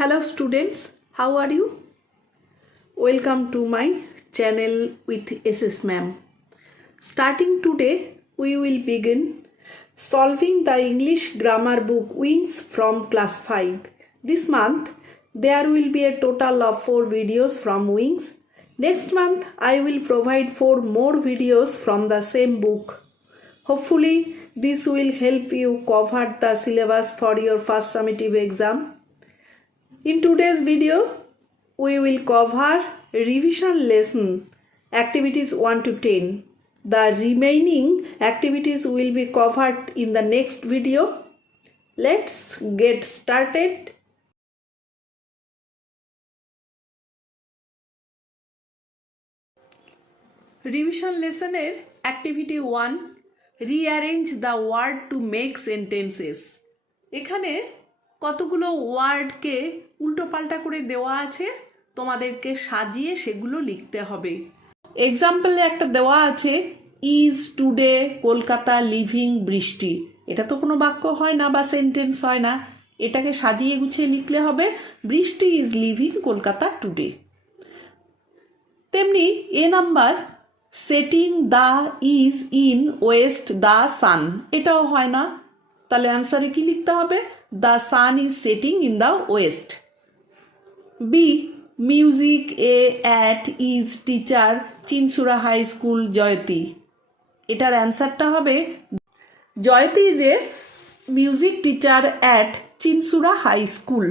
Hello students, how are you? Welcome to my channel with SS Ma'am. Starting today, we will begin solving the English grammar book Wings from class 5. This month, there will be a total of 4 videos from Wings. Next month, I will provide 4 more videos from the same book. Hopefully, this will help you cover the syllabus for your first summative exam. In today's video, we will cover revision lesson activities 1 to 10. The remaining activities will be covered in the next video. Let's get started. Revision lesson activity 1, rearrange the word to make sentences. এখানে কতগুলো ওয়ার্ডকে উল্টো পাল্টা করে দেওয়া আছে, তোমাদেরকে সাজিয়ে সেগুলো লিখতে হবে। এক্সাম্পলে একটা দেওয়া আছে ইজ টুডে কলকাতা লিভিং বৃষ্টি। এটা তো কোনো বাক্য হয় না বা সেন্টেন্স হয় না, এটাকে সাজিয়ে গুছিয়ে লিখলে হবে বৃষ্টি ইজ লিভিং কলকাতা টুডে। তেমনি A number setting the is in west the sun, এটাও হয় না, তাহলে অ্যান্সারে কি লিখতে হবে? The sun is setting in the west. B music a at is teacher Chinsurah high school Jayati, এটার অ্যান্সারটা হবে Jayati is a music teacher at Chinsurah high school.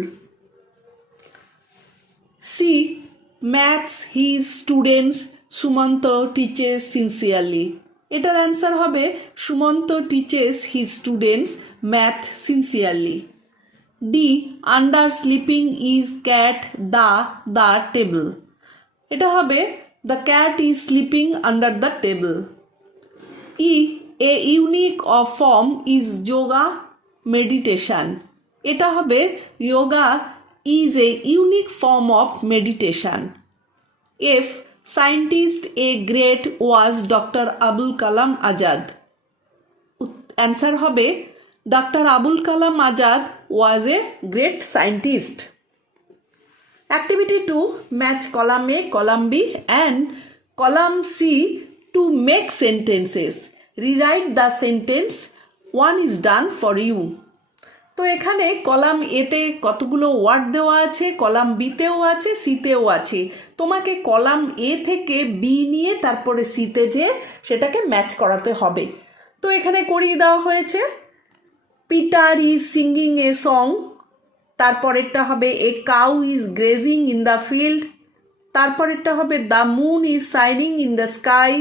C maths his students Sumanta teaches sincerely, এটার অ্যান্সার হবে Sumanta teaches his students math sincerely. D under sleeping is cat the table, এটা হবে the cat is sleeping under the table. ই a unique of form is yoga meditation, এটা হবে yoga is a unique form of meditation. F scientist a great was doctor Abul Kalam Azad, answer হবে doctor Abul Kalam Azad was a great scientist. Activity 2, match column A column B and column C to make sentences, rewrite the sentence, one is done for you. তো এখানে column এতে কতগুলো word দেওয়া আছে, column বিতেও আছে, সিতেও আছে। তোমাকে কলাম এ থেকে বি নিয়ে তারপরে সিতে যে সেটাকে ম্যাচ করাতে হবে। তো এখানে করিয়ে দেওয়া হয়েছে Peter is singing a song, তারপরেরটা হবে a cow is grazing in the field, তারপরেরটা হবে the moon is shining in the sky,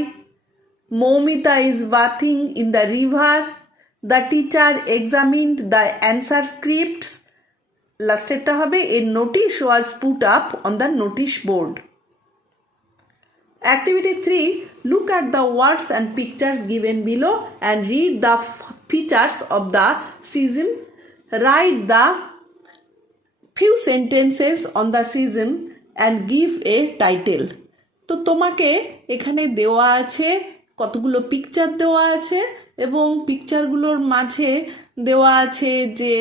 Moumita is bathing in the river, the teacher examined the answer scripts, লাস্টেরটা হবে a notice was put up on the notice board. Activity 3, look at the words and pictures given below and read the features of the season. Write the few sentences on the season and give a title. তো তোমাকে এখানে দেওয়া আছে কতগুলো picture দেওয়া আছে এবং পিকচারগুলোর মাঝে দেওয়া আছে যে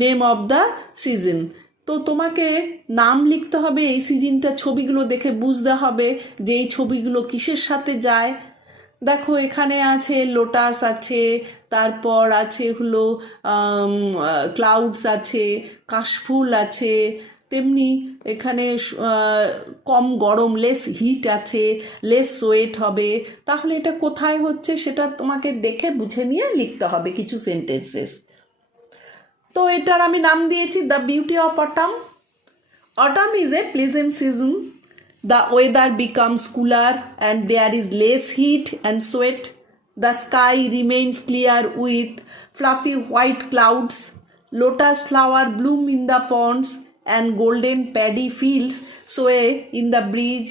নেম অফ দ্য সিজন। তো তোমাকে নাম লিখতে হবে, এই সিজনটা ছবিগুলো দেখে বুঝতে হবে যে এই ছবিগুলো কিসের সাথে যায়। দেখো এখানে আছে লোটাস আছে, তারপর আছে হলো ক্লাউডস আছে, কাশফুল আছে, তেমনি এখানে কম গরম লেস হিট আছে, লেস সোয়েট হবে। তাহলে এটা কোথায় হচ্ছে সেটা তোমাকে দেখে বুঝে নিয়ে লিখতে হবে কিছু সেন্টেন্সেস। তো এটার আমি নাম দিয়েছি the beauty of autumn. Autumn is a pleasant season, the weather becomes cooler and there is less heat and sweat, the sky remains clear with fluffy white clouds, lotus flower bloom in the ponds and golden paddy fields sway in the breeze.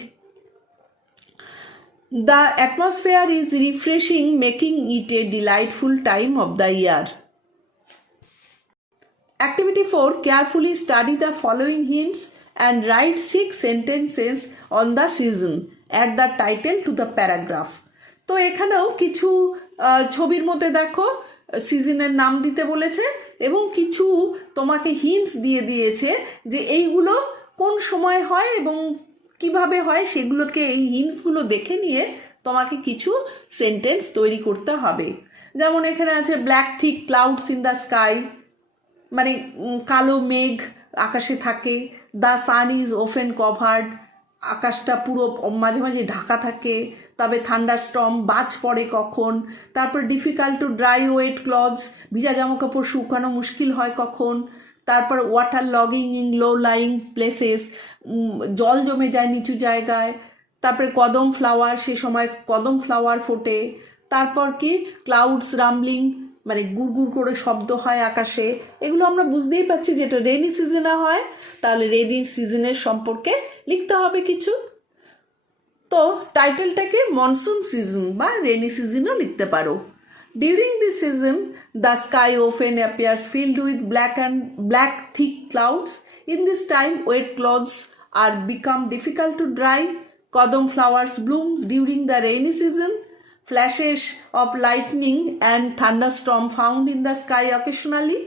The atmosphere is refreshing, making it a delightful time of the year. Activity 4, carefully study the following hints and write 6 sentences on the season. Add the title to the paragraph. তো এখানেও কিছু ছবির মধ্যে দেখো সিজনের নাম দিতে বলেছে, এবং কিছু তোমাকে হিন্টস দিয়ে দিয়েছে যে এইগুলো কোন সময় হয় এবং কিভাবে হয়, সেগুলোকে এই হিন্টসগুলো দেখে নিয়ে তোমাকে কিছু সেন্টেন্স তৈরি করতে হবে। যেমন এখানে আছে black thick clouds in the sky, মানে কালো মেঘ আকাশে থাকে। The sun is often covered, আকাশটা পুরো মাঝে মাঝে ঢাকা থাকে। তবে থান্ডার স্টর্ম, বাজ পড়ে কখন। তারপর difficult to dry wet clothes, ভিজা জামা কাপড় শুকানো মুশকিল হয় কখন। তারপর water logging in low lying places, জল জমে যায় নিচু জায়গায়। তারপরে কদম ফ্লাওয়ার, সে সময় কদম ফ্লাওয়ার ফোটে। তারপর কি ক্লাউডস রামলিং, মানে গুড় করে শব্দ হয় আকাশে। এগুলো আমরা বুঝতেই পারছি যেটা রেনি সিজনে হয়, তাহলে রেনি সিজনের সম্পর্কে লিখতে হবে কিছু। তো টাইটেলটাকে মনসুন সিজন বা রেনি সিজনও লিখতে পারো। During this season the sky often appears filled with black thick clouds. In this time wet clothes are become difficult to dry. Kadam flowers blooms during the rainy season. Flashes of lightning and thunderstorm found in the sky occasionally.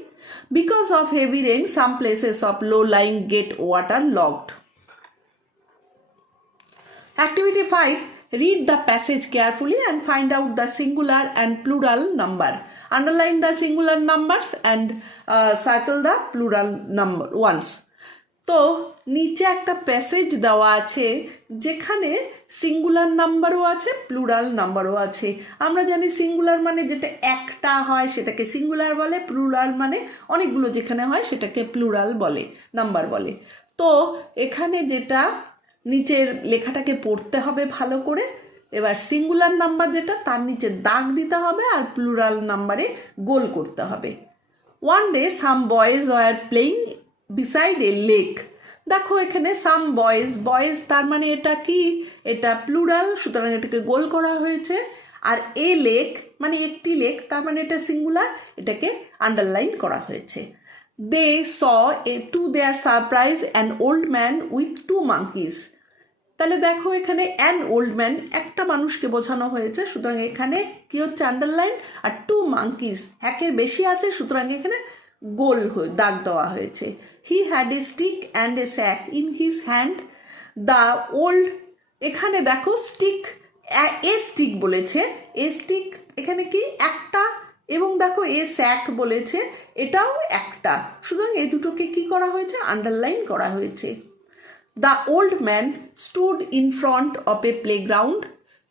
Because of heavy rain, some places of low lying get waterlogged. Activity 5. Read the passage carefully and find out the singular and plural number. Underline the singular numbers and circle the plural number ones. তো নিচে একটা passage দেওয়া আছে যেখানে singular নাম্বারও আছে, plural নাম্বারও আছে। আমরা জানি সিঙ্গুলার মানে যেটা একটা হয় সেটাকে সিঙ্গুলার বলে, প্লুরাল মানে অনেকগুলো যেখানে হয় সেটাকে প্লুরাল বলে, নাম্বার বলে। তো এখানে যেটা নিচের লেখাটাকে পড়তে হবে ভালো করে। এবার সিঙ্গুলার নাম্বার যেটা তার নিচে দাগ দিতে হবে আর প্লুরাল নাম্বারে গোল করতে হবে। One day some boys were playing beside a lake. দেখো এখানে সাম বয়েজ তার মানে এটা কি, এটা প্লুরাল, সুতরাং এটাকে গোল করা হয়েছে। আর এ লেক মানে একটি লেক, তার মানে এটা সিঙ্গুলার, এটাকে আন্ডারলাইন করা হয়েছে। They saw to their surprise an old man with 2 monkeys। তাহলে দেখো এখানে অ্যান ওল্ড ম্যান একটা মানুষকে বোঝানো হয়েছে, সুতরাং এখানে কি হচ্ছে আন্ডারলাইন। আর 2 monkeys একের বেশি আছে, সুতরাং এখানে গোল দাগ দেওয়া হয়েছে। He had a stick and a sack in his hand. The old, এখানে দেখো স্টিক, এ স্টিক বলেছে, এ স্টিক এখানে কি একটা, এবং দেখো এ স্যাক বলেছে এটাও একটা, সুতরাং এই দুটোকে কি করা হয়েছে আন্ডারলাইন করা হয়েছে। The old man stood in front of A playground.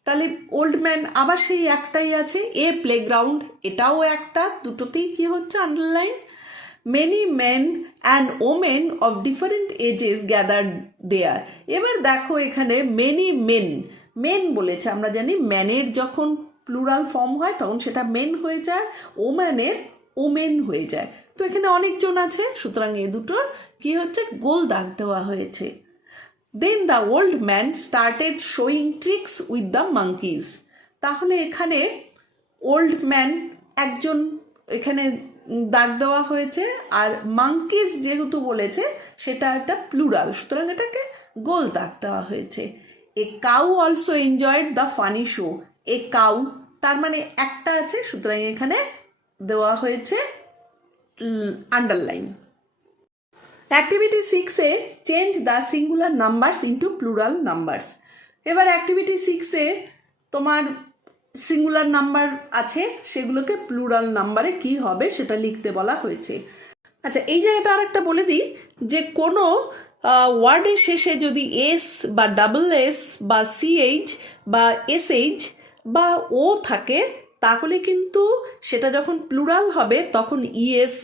তাহলে ওল্ড ম্যান আবার সেই একটাই আছে, এ প্লেগ্রাউন্ড এটাও একটা, দুটোতেই কি হচ্ছে underline. Many men and women of different ages gathered there. এবার দেখো এখানে মেনি মেন বলেছে, আমরা জানি ম্যানের যখন প্লুরাল ফর্ম হয় তখন সেটা মেন হয়ে যায়, ওম্যানের ওমেন হয়ে যায়। তো এখানে অনেকজন আছে, সুতরাং এ দুটোর কি হচ্ছে গোল দাগ দেওয়া হয়েছে। Then the old man started showing tricks with the monkeys. তাহলে এখানে ওল্ড ম্যান একজন এখানে দাগ দেওয়া হয়েছে, আর মাঙ্কিজ যেহেতু বলেছে সেটা একটা প্লুরাল, সুতরাং এটাকে গোল দাগ দেওয়া হয়েছে। A cow also enjoyed the funny show. A cow তার মানে একটা আছে, সুতরাং এখানে দেওয়া হয়েছে আন্ডারলাইন। অ্যাক্টিভিটি 6-এ change the singular numbers into plural numbers. এবার অ্যাক্টিভিটি 6-এ তোমার সিঙ্গুলার নাম্বার আছে, সেগুলোকে প্লুরাল নাম্বারে কি হবে সেটা লিখতে বলা হয়েছে। আচ্ছা, এই জায়গাটা আর একটা বলে দিই যে কোনো ওয়ার্ডের শেষে যদি এস বা ডাবল এস বা সিএইচ বা এসএইচ বা ও থাকে তাহলে কিন্তু সেটা যখন প্লুরাল হবে তখন ইএস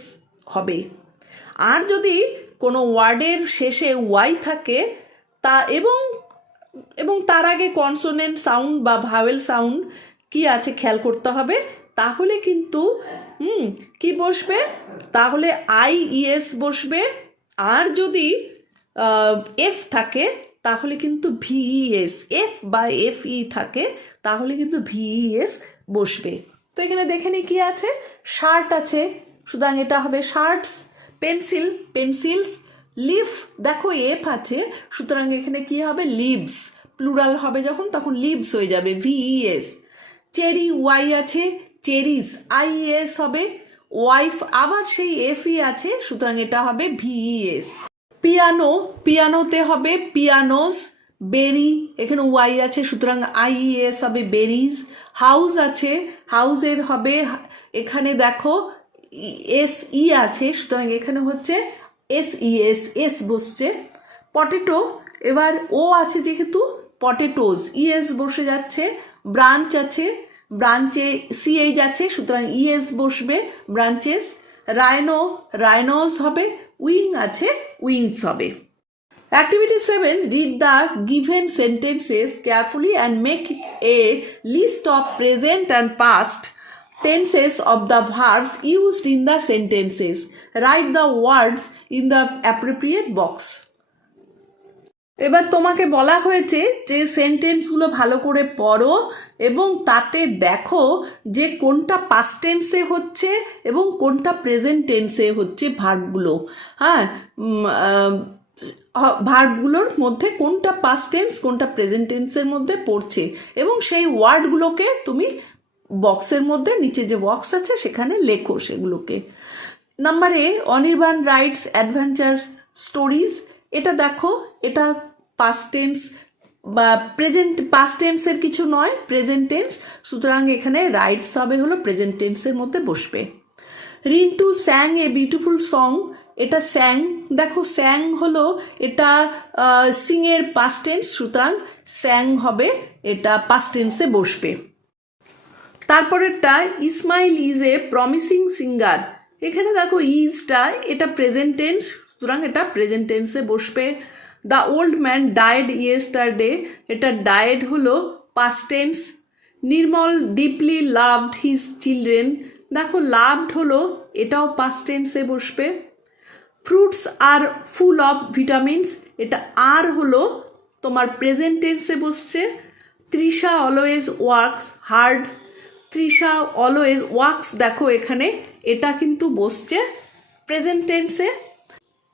হবে। আর যদি কোনো ওয়ার্ডের শেষে ওয়াই থাকে তা এবং তার আগে কনসোনেন্ট সাউন্ড বা ভাওয়েল সাউন্ড কি আছে খেয়াল করতে হবে, তাহলে কিন্তু কি বসবে, তাহলে আইইএস বসবে। আর যদি এফ থাকে তাহলে কিন্তু ভিইএস, এফ বা এফই থাকে তাহলে কিন্তু ভিইএস বসবে। তো এখানে দেখে নি কি আছে, শার্ট আছে, সুতরাং এটা হবে শার্টস। Pencil, pencils. লিফ, দেখো এফ আছে, সুতরাং এখানে কি হবে লিভস, প্লুরাল হবে যখন তখন লিভস হয়ে যাবে ভিইএস। চেরি, ওয়াই আছে, চেরিজ, আইএস হবে। ওয়াইফ আবার সেই এফই আছে, সুতরাং এটা হবে ভিইএস। পিয়ানো, পিয়ানোতে হবে পিয়ানোস। বেরি, এখানে ওয়াই আছে সুতরাং আইইএস হবে বেরিজ। হাউস আছে, হাউসের হবে, এখানে দেখো এস ই আছে সুতরাং এখানে হচ্ছে এস ইএস, এস বসছে। পটেটো, এবার ও আছে যেহেতু পটেটোজ, ইএস বসে যাচ্ছে। ব্রাঞ্চ আছে, ব্রাঞ্চে সিএইচ আছে সুতরাং ইএস বসবে, ব্রাঞ্চেস। রাইনো, রাইনোস হবে। উইং আছে, উইংস হবে। Activity 7. Read the given sentences carefully and make a list of present and past tenses of the verbs used in the sentences. Write the words in the appropriate box. এবার তোমাকে বলা হয়েছে যে সেন্টেন্সগুলো ভালো করে পড়ো এবং তাতে দেখো যে কোনটা পাস্ট টেন্সে হচ্ছে এবং কোনটা প্রেজেন্ট টেন্সে হচ্ছে ভার্বগুলো। হ্যাঁ, ভার্বগুলোর মধ্যে কোনটা পাস্ট টেন্স কোনটা প্রেজেন্ট টেন্সের মধ্যে পড়ছে এবং সেই ওয়ার্ডগুলোকে তুমি বক্সের মধ্যে, নিচে যে বক্স আছে সেখানে লেখো সেগুলোকে। Number A, Anirban rights adventure stories. এটা দেখো, এটা পাস্ট টেন্স বা প্রেজেন্ট, পাস্ট টেন্সের কিছু নয়, প্রেজেন্ট টেন্স, সুতরাং এখানে রাইটস হবে হলো প্রেজেন্ট টেন্সের মধ্যে বসবে। রিন্টু স্যাং এ বিউটিফুল সং, এটা স্যাং, দেখো স্যাং হলো এটা সিং এর পাস্ট টেন্স, সুতরাং স্যাং হবে এটা পাস্ট টেন্সে বসবে। তারপরেরটা, Ismail is a promising singer, এখানে দেখো ইজটা এটা প্রেজেন্ট টেন্স, সুতরাং এটা প্রেজেন্ট টেন্সে বসবে। The old man died yesterday, এটা ডায়েড হলো past tense. Nirmal deeply loved his children, দেখো লাভড হলো এটাও পাস্ট টেন্সে বসবে। Fruits are full of vitamins, এটা আর হলো তোমার প্রেজেন্ট টেন্সে বসছে। Trisha always works hard, Trisha always works, দেখো এখানে এটা কিন্তু বসছে প্রেজেন্ট টেন্সে।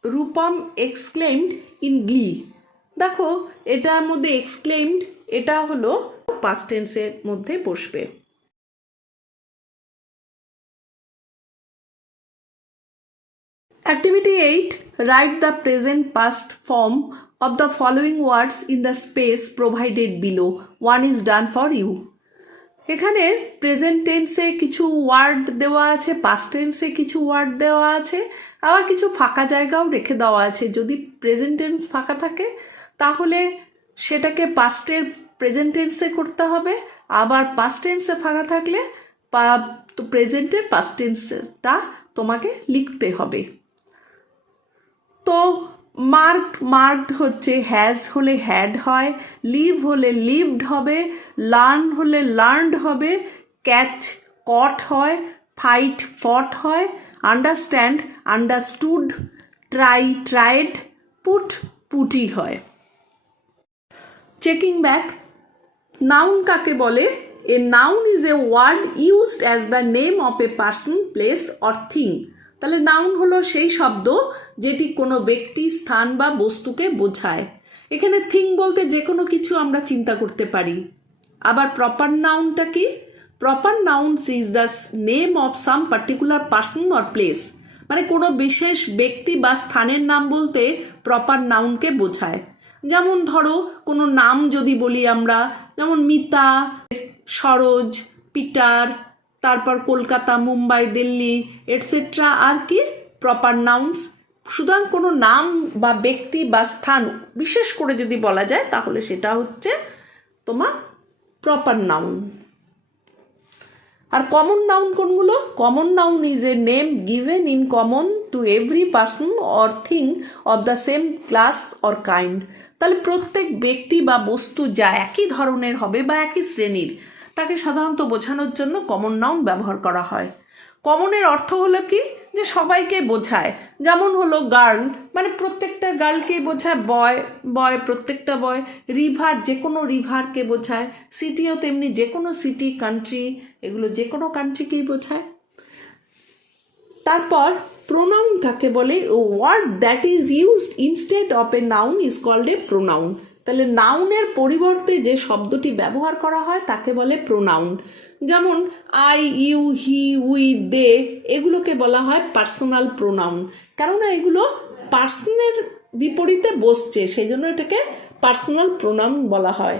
রূপম এক্সক্লেমড ইন গ্লি, দেখো এটার মধ্যে এক্সক্লেমড এটা হলো পাস্ট টেন্সের মধ্যে বসবে। Activity 8. Write the present past form of the following words in the space provided below. One is done for you. এখানে প্রেজেন্ট টেন্সে কিছু ওয়ার্ড দেওয়া আছে, পাস্ট টেন্সে কিছু ওয়ার্ড দেওয়া আছে, আবার কিছু ফাঁকা জায়গাও রেখে দেওয়া আছে। যদি প্রেজেন্ট টেন্স ফাঁকা থাকে তাহলে সেটাকে পাস্টের প্রেজেন্ট টেন্সে করতে হবে, আবার পাস্ট টেন্সে ফাঁকা থাকলে প্রেজেন্টের পাস্ট টেন্সটা তোমাকে লিখতে হবে। তো মার্কড হচ্ছে, হ্যাজ হলে হ্যাড হয়, লিভ হলে লিভড হবে, লার্ন হলে লার্নড হবে, ক্যাচ কট হয়, ফাইট ফট হয়, understand understood, try tried, put put হয়। চেকিং ব্যাক, নাউন কাকে বলে? A noun is a word used as the name of a person, place or thing. তাহলে নাউন হলো সেই শব্দ যেটি কোনো ব্যক্তি, স্থান বা বস্তুকে বোঝায়। এখানে থিং বলতে যে কোনো কিছু আমরা চিন্তা করতে পারি। আবার প্রপার নাউনটা কি? Proper nouns is the name of some particular person or place, মানে কোনো বিশেষ ব্যক্তি বা স্থানের নাম বলতে প্রপার নাউনকে বোঝায়। যেমন ধরো কোনো নাম যদি বলি আমরা, যেমন মিতা, সরোজ, পিটার, তারপর কলকাতা, মুম্বাই, দিল্লি এটসেট্রা, আর কি প্রপার নাউন্স। সুতরাং কোনো নাম বা ব্যক্তি বা স্থান বিশেষ করে যদি বলা যায় তাহলে সেটা হচ্ছে তোমার প্রপার নাউন। আর কমন নাউন কোনগুলো? Common noun is a name given in common to every person or thing of the same class or kind. তাহলে প্রত্যেক ব্যক্তি বা বস্তু যা একই ধরনের হবে বা একই শ্রেণীর, তাকে সাধারণত বোঝানোর জন্য কমন নাউন ব্যবহার করা হয়। কমনের অর্থ হলো কি, যে সবাইকে বোঝায়। যেমন হলো গার্ল, মানে প্রত্যেকটা গার্লকে বোঝায়, বয় বয় প্রত্যেকটা বয়। রিভার, যে কোনো রিভারকে বোঝায়। সিটিও তেমনি, যে কোনো সিটি, কান্ট্রি, এগুলো যে কোনো কান্ট্রিকেই বোঝায়। তারপর প্রোনাউন কাকে বলে? ও word that is used instead of a noun is called a pronoun. তাহলে নাউনের পরিবর্তে যে শব্দটি ব্যবহার করা হয় তাকে বলে প্রোনাউন। যেমন আই, ইউ, হি, উই, দে এগুলোকে বলা হয় পার্সোনাল প্রোনাউন, কেননা এগুলো পার্সনের বিপরীতে বসছে, সেই জন্য এটাকে পার্সোনাল প্রোনাউন বলা হয়।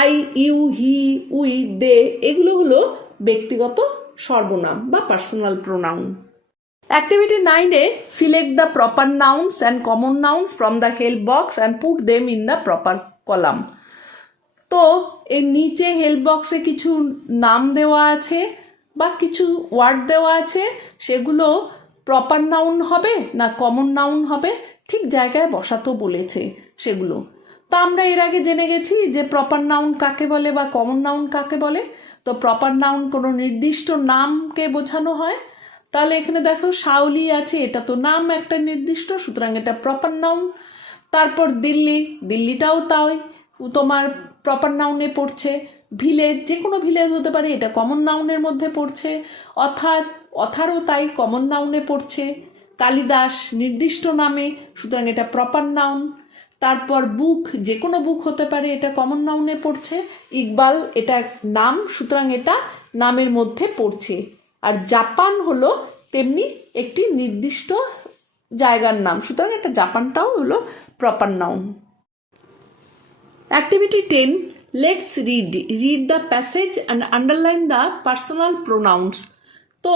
আই, ইউ, হি, উই, দে এগুলো হলো ব্যক্তিগত সর্বনাম বা personal pronoun. Activity 9A, select the proper nouns and common nouns from the help box and put them in the proper column. তো এর নিচে হেল্প বক্সে কিছু নাম দেওয়া আছে বা কিছু ওয়ার্ড দেওয়া আছে, সেগুলো প্রপার নাউন হবে না কমন নাউন হবে ঠিক জায়গায় বসাতেও বলেছে সেগুলো। তো আমরা এর আগে জেনে গেছি যে প্রপার নাউন কাকে বলে বা কমন নাউন কাকে বলে। তো প্রপার নাউন কোনো নির্দিষ্ট নামকে বোঝানো হয়। তাহলে এখানে দেখো শাওলি আছে, এটা তো নাম একটা নির্দিষ্ট, সুতরাং এটা প্রপার নাউন। তারপর দিল্লি, দিল্লিটাও তাই তোমার প্রপার নাউনে পড়ছে। ভিলেজ, যে কোনো ভিলেজ হতে পারে, এটা কমন নাউনের মধ্যে পড়ছে। অর্থাৎ অথারও তাই কমন নাউনে পড়ছে। কালিদাস নির্দিষ্ট নামে, সুতরাং এটা প্রপার নাউন। তারপর বুক, যে কোনো বুক হতে পারে, এটা কমন নাউনে পড়ছে। ইকবাল, এটা নাম, সুতরাং এটা নামের মধ্যে পড়ছে। আর জাপান হলো তেমনি একটি নির্দিষ্ট জায়গার নাম, সুতরাং এটা জাপানটাও হলো proper noun. Activity 10, let's read the passage and underline the personal pronouns. তো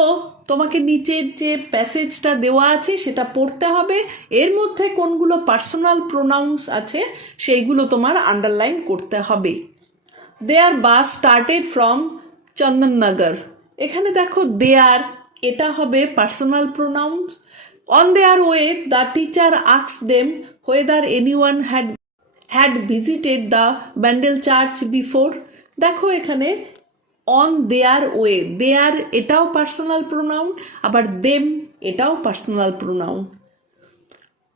তোমাকে নিচের যে প্যাসেজটা দেওয়া আছে সেটা পড়তে হবে, এর মধ্যে কোনগুলো পার্সোনাল প্রোনাউন্স আছে সেইগুলো তোমার আন্ডারলাইন করতে হবে। Their bus started from Chandannagar, এখানে দেখো দেয়ার, এটা হবে personal pronouns. On their way the teacher asked them whether anyone had visited the Bandel church before. দেখো এখানে অন দেয়ার ওয়ে, দেয়ার এটাও পার্সোনাল প্রোনাউন, আবার দেম এটাও personal pronoun.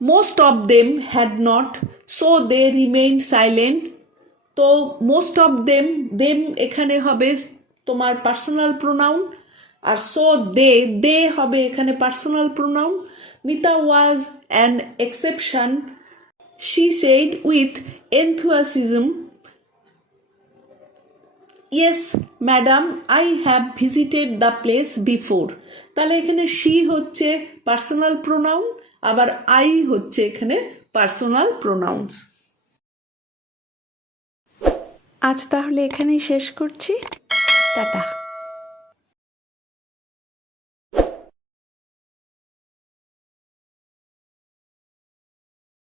Most of them had not, so they remain silent. তো most of them, them এখানে হবে তোমার personal pronoun, আর সো দে হবে এখানে personal pronoun. Mita was an exception, she said with enthusiasm, yes madam, I have visited the place before. তাহলে এখানে she হচ্ছে পার্সোনাল প্রোনাউন, আবার I হচ্ছে এখানে পার্সোনাল প্রোনাউন্স। আজ তাহলে এখানেই শেষ করছি, টাটা।